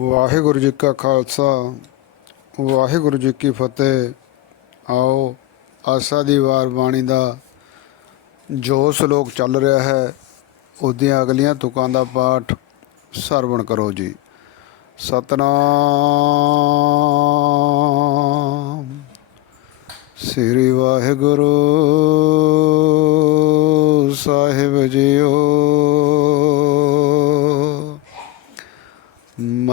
ਵਾਹਿਗੁਰੂ ਜੀ ਕਾ ਖਾਲਸਾ, ਵਾਹਿਗੁਰੂ ਜੀ ਕੀ ਫਤਿਹ। ਆਓ, ਆਸਾ ਦੀ ਵਾਰ ਬਾਣੀ ਦਾ ਜੋ ਸ਼ਲੋਕ ਚੱਲ ਰਿਹਾ ਹੈ, ਉਹਦੀਆਂ ਅਗਲੀਆਂ ਤੁਕਾਂ ਦਾ ਪਾਠ ਸਰਵਣ ਕਰੋ ਜੀ। ਸਤਨਾਮ। ਸ੍ਰੀ ਵਾਹਿਗੁਰੂ ਸਾਹਿਬ ਜੀਓ।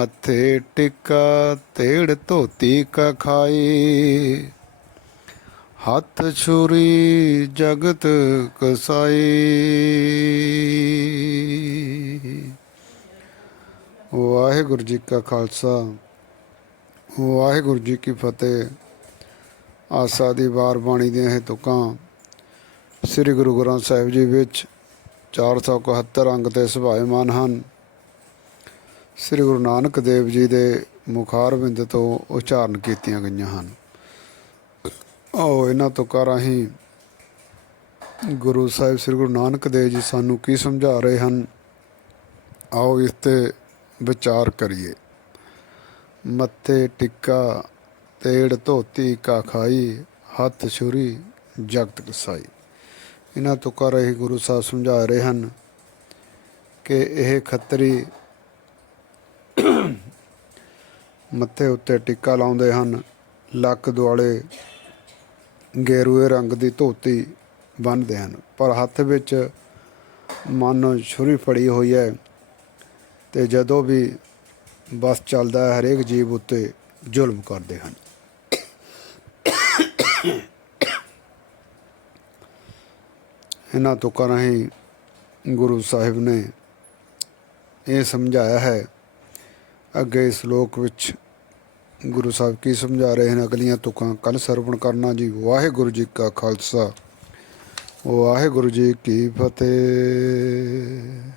ਮੱਥੇ ਟਿਕਾ, ਤੇੜ ਧੋਤੀ ਕ ਖਾਈ ਹੱਥ ਛੁਰੀ ਜਗਤ ਕਸਾਈ। ਵਾਹਿਗੁਰੂ ਜੀ ਕਾ ਖਾਲਸਾ, ਵਾਹਿਗੁਰੂ ਜੀ ਕੀ ਫਤਿਹ। ਆਸਾ ਦੀ ਵਾਰ ਬਾਣੀ ਦੀਆਂ ਇਹ ਤੁਕਾਂ, ਸ੍ਰੀ ਗੁਰੂ ਗ੍ਰੰਥ ਸਾਹਿਬ ਜੀ ਵਿੱਚ 471 ਅੰਗ ਤੇ ਸੁਭਾਇਮਾਨ ਹਨ। ਸ੍ਰੀ ਗੁਰੂ ਨਾਨਕ ਦੇਵ ਜੀ ਦੇ ਮੁਖਾਰਬਿੰਦ ਤੋਂ ਉਚਾਰਨ ਕੀਤੀਆਂ ਗਈਆਂ ਹਨ। ਆਓ ਇਹਨਾਂ ਤੁਕਾਂ ਰਾਹੀਂ ਗੁਰੂ ਸਾਹਿਬ ਸ੍ਰੀ ਗੁਰੂ ਨਾਨਕ ਦੇਵ ਜੀ ਸਾਨੂੰ ਕੀ ਸਮਝਾ ਰਹੇ ਹਨ, ਆਓ ਇਸ ਤੇ ਵਿਚਾਰ ਕਰੀਏ। ਮੱਥੇ ਟਿੱਕਾ, ਤੇੜ ਧੋਤੀ ਕਾ ਖਾਈ, ਹੱਥ ਛੁਰੀ, ਜਗਤ ਕਸਾਈ। ਇਹਨਾਂ ਤੁਕਾਂ ਰਾਹੀਂ ਗੁਰੂ ਸਾਹਿਬ ਸਮਝਾ ਰਹੇ ਹਨ ਕਿ ਇਹ ਖੱਤਰੀ ਮੱਥੇ ਉੱਤੇ ਟਿੱਕਾ ਲਾਉਂਦੇ ਹਨ। ਲੱਕ ਦੁਆਲੇ ਗੇਰੂਏ ਰੰਗ ਦੀ ਧੋਤੀ ਬੰਨ੍ਹਦੇ ਹਨ। ਪਰ ਹੱਥ ਵਿੱਚ ਮਨ ਛੁਰੀ ਫੜੀ ਹੋਈ ਹੈ ਤੇ ਜਦੋਂ ਵੀ ਬਸ ਚੱਲਦਾ ਹੈ, ਹਰੇਕ ਜੀਵ ਉੱਤੇ ਜ਼ੁਲਮ ਕਰਦੇ ਹਨ। ਇਹਨਾਂ ਤੁਕਾਂ ਰਾਹੀਂ ਗੁਰੂ ਸਾਹਿਬ ਨੇ ਇਹ ਸਮਝਾਇਆ ਹੈ ਅੱਗੇ ਸ਼ਲੋਕ ਵਿੱਚ ਗੁਰੂ ਸਾਹਿਬ ਕੀ ਸਮਝਾ ਰਹੇ ਹਨ? ਅਗਲੀਆਂ ਤੁਕਾਂ ਕੱਲ ਸਰਵਣ ਕਰਨਾ ਜੀ। ਵਾਹਿਗੁਰੂ ਜੀ ਕਾ ਖਾਲਸਾ। ਵਾਹਿਗੁਰੂ ਜੀ ਕੀ ਫਤਿਹ।